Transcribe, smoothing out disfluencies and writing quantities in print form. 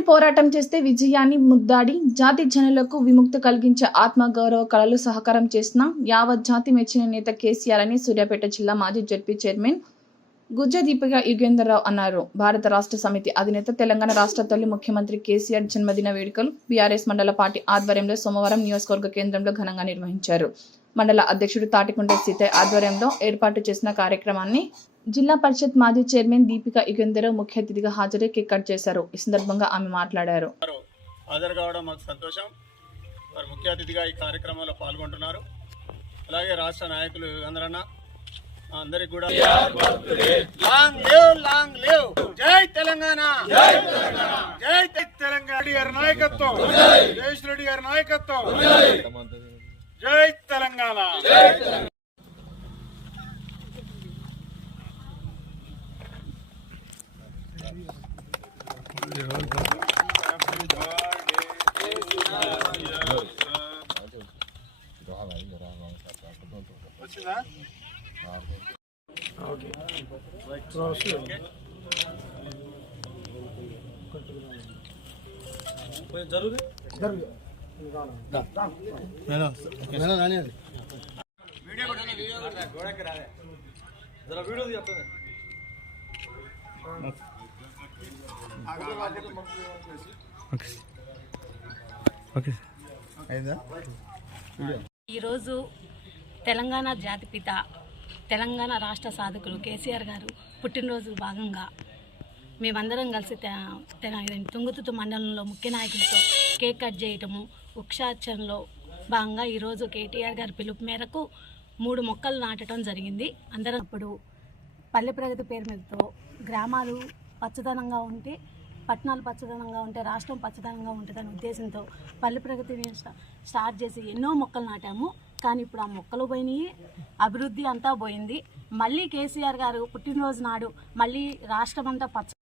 కూర్చొని పోరాటం చేస్తే విజయాన్ని ముద్దాడి జాతి జనులకు విముక్తి కలిగించే ఆత్మగౌరవ కళలు సహకారం చేసిన యావత్ జాతి మెచ్చిన నేత కేసీఆర్ అని సూర్యాపేట జిల్లా మాజీ జడ్పీ చైర్మన్ గుజ్జ దీపిక యుగేంద్రరావు అన్నారు. భారత రాష్ట్ర సమితి అధినేత తెలంగాణ రాష్ట్ర తొలి ముఖ్యమంత్రి కేసీఆర్ జన్మదిన వేడుకలు బీఆర్ఎస్ మండల పార్టీ ఆధ్వర్యంలో సోమవారం నియోజకవర్గ కేంద్రంలో ఘనంగా నిర్వహించారు. మండల అధ్యక్షుడు తాటికుంట సీతయ్య ఆధ్వర్యంలో ఏర్పాటు చేసిన కార్యక్రమాన్ని జిల్లా పరిషత్ మాజీ చైర్మన్ దీపిక యుగేంద్రరావు ముఖ్య అతిథిగా హాజరై కేక్ కట్ చేశారు. ఈ సందర్భంగా ఆమె మాట్లాడారు. హాజరు కావడం మాకు సంతోషం. వారు ముఖ్య అతిథిగా ఈ కార్యక్రమంలో పాల్గొంటున్నారు. అలాగే రాష్ట్ర నాయకులు అందరన్నా అందరికి కూడా లాంగ్ లివ్ జై తెలంగాణ, జై తెలంగాణ గారి నాయకత్వం, జయేష్ రెడ్డి గారి నాయకత్వం, జై తెలంగాణ. వచ్చిందా? ఈరోజు తెలంగాణ జాతిపిత తెలంగాణ రాష్ట్ర సాధకులు కేసీఆర్ గారు పుట్టినరోజు భాగంగా మేమందరం కలిసి తుంగతుర్తి మండలంలో ముఖ్య నాయకులతో కేక్ కట్ చేయటము, వృక్షార్చనలో భాగంగా ఈరోజు కేటీఆర్ గారి పిలుపు మేరకు 3 మొక్కలు నాటడం జరిగింది. అందరం అప్పుడు పల్లె ప్రగతి పేరు మీదతో గ్రామాలు పచ్చదనంగా ఉంటే, పట్టణాలు పచ్చదనంగా ఉంటే రాష్ట్రం పచ్చదనంగా ఉంటుందనే ఉద్దేశంతో పల్లె ప్రగతిని స్టార్ట్ చేసి ఎన్నో మొక్కలు నాటాము. కానీ ఇప్పుడు ఆ మొక్కలు పోయినాయి, అభివృద్ధి అంతా పోయింది. మళ్ళీ కేసీఆర్ గారు పుట్టినరోజు నాడు మళ్ళీ రాష్ట్రం అంతా